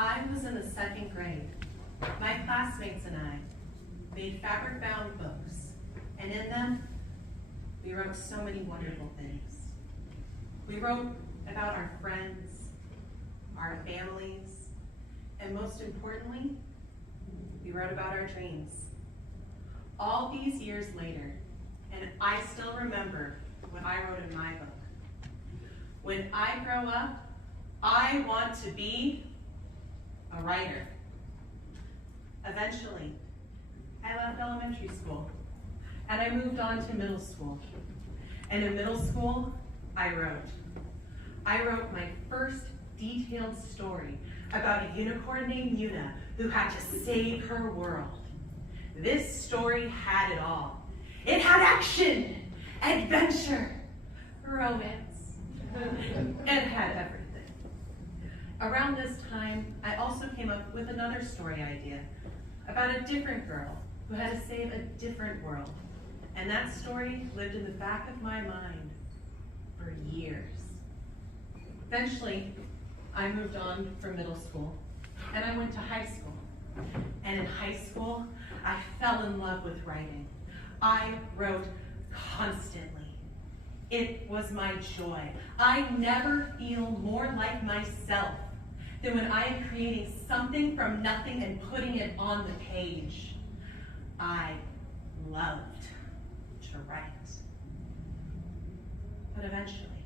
I was in the second grade, my classmates and I made fabric-bound books, and in them, we wrote so many wonderful things. We wrote about our friends, our families, and most importantly, we wrote about our dreams. All these years later, and I still remember what I wrote in my book. When I grow up, I want to be a writer. Eventually, I left elementary school, and I moved on to middle school. And in middle school, I wrote. I wrote my first detailed story about a unicorn named Yuna who had to save her world. This story had it all. It had action, adventure, romance, and had everything. Around this time, I also came up with another story idea about a different girl who had to save a different world. And that story lived in the back of my mind for years. Eventually, I moved on from middle school, and I went to high school. And in high school, I fell in love with writing. I wrote constantly. It was my joy. I never feel more like myself than when I am creating something from nothing and putting it on the page. I loved to write. But eventually,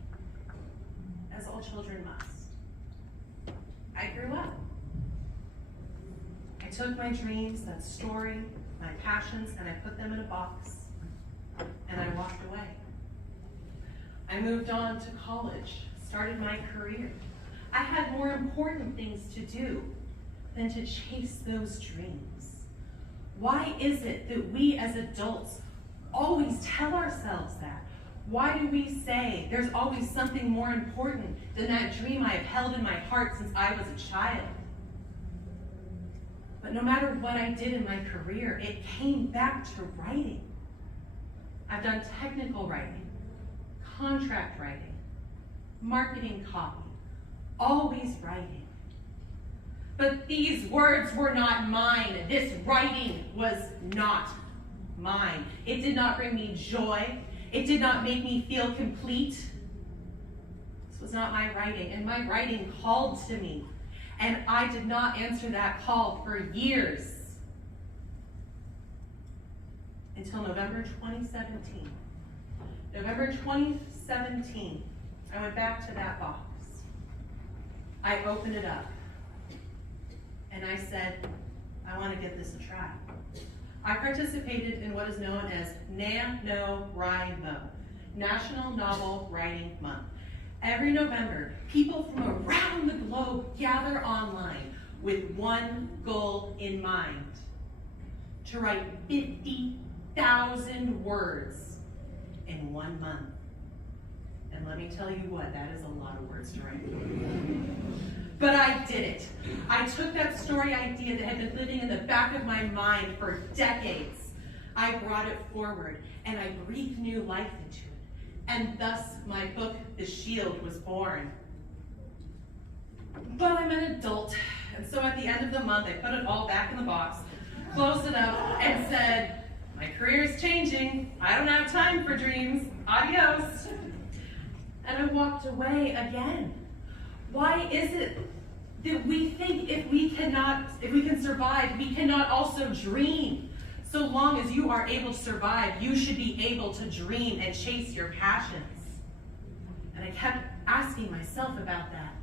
as all children must, I grew up. I took my dreams, that story, my passions, and I put them in a box, and I walked away. I moved on to college, started my career. I had more important things to do than to chase those dreams. Why is it that we as adults always tell ourselves that? Why do we say there's always something more important than that dream I have held in my heart since I was a child? But no matter what I did in my career, it came back to writing. I've done technical writing, contract writing, marketing copy, always writing. But these words were not mine. This writing was not mine. It did not bring me joy. It did not make me feel complete. This was not my writing, and my writing called to me. And I did not answer that call for years. Until November 2017. November 2017, I went back to that box. I opened it up. And I said, I want to give this a try. I participated in what is known as NaNoWriMo, National Novel Writing Month. Every November, people from around the globe gather online with one goal in mind: to write 50,000 words in 1 month. And let me tell you what, that is a lot of words to write. But I did it. I took that story idea that had been living in the back of my mind for decades. I brought it forward, and I breathed new life into it. And thus, my book, The Shield, was born. But I'm an adult, and so at the end of the month, I put it all back in the box, closed it up, and said, my career is changing. I don't have time for dreams. Adios. And I walked away again. Why is it that we think if we can survive, we cannot also dream? So long as you are able to survive, you should be able to dream and chase your passions. And I kept asking myself about that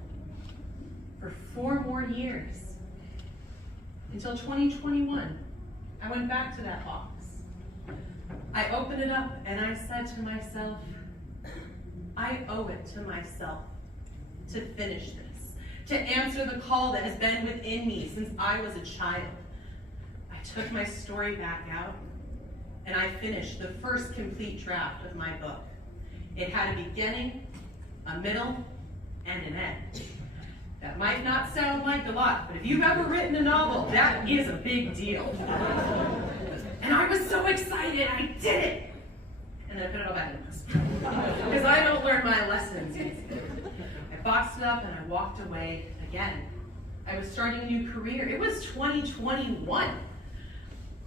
for 4 more years. Until 2021, I went back to that box. I opened it up and I said to myself, I owe it to myself to finish this, to answer the call that has been within me since I was a child. I took my story back out, and I finished the first complete draft of my book. It had a beginning, a middle, and an end. That might not sound like a lot, but if you've ever written a novel, that is a big deal. And I was so excited, I did it! And then I put it all back in the box. Because I don't learn my lessons easy. I boxed it up and I walked away again. I was starting a new career. It was 2021.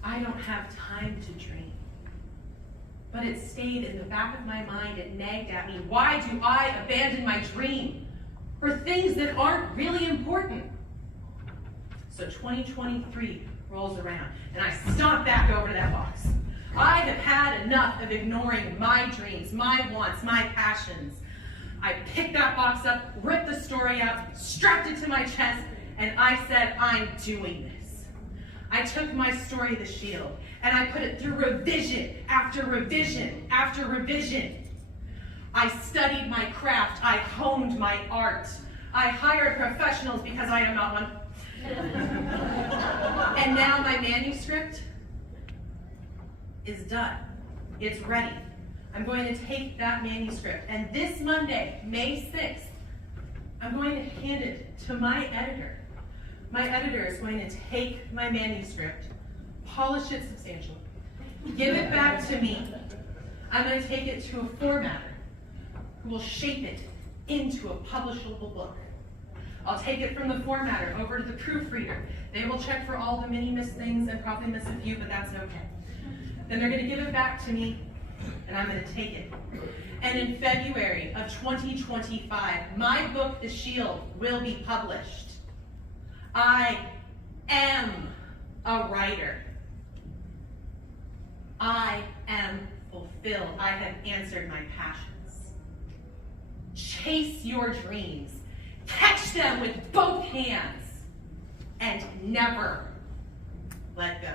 I don't have time to dream. But it stayed in the back of my mind. It nagged at me. Why do I abandon my dream for things that aren't really important? So 2023 rolls around, and I stomp back over that box. I have had enough of ignoring my dreams, my wants, my passions. I picked that box up, ripped the story out, strapped it to my chest, and I said, I'm doing this. I took my story, The Shield, and I put it through revision after revision after revision. I studied my craft. I honed my art. I hired professionals because I am not one. And now my manuscript is done. It's ready. I'm going to take that manuscript, and this Monday, May 6th, I'm going to hand it to my editor. My editor is going to take my manuscript, polish it substantially, give it back to me. I'm going to take it to a formatter who will shape it into a publishable book. I'll take it from the formatter over to the proofreader. They will check for all the many missed things and probably miss a few, but that's okay. Then they're going to give it back to me, and I'm going to take it. And in February of 2025, my book, The Shield, will be published. I am a writer. I am fulfilled. I have answered my passions. Chase your dreams. Catch them with both hands. And never let go.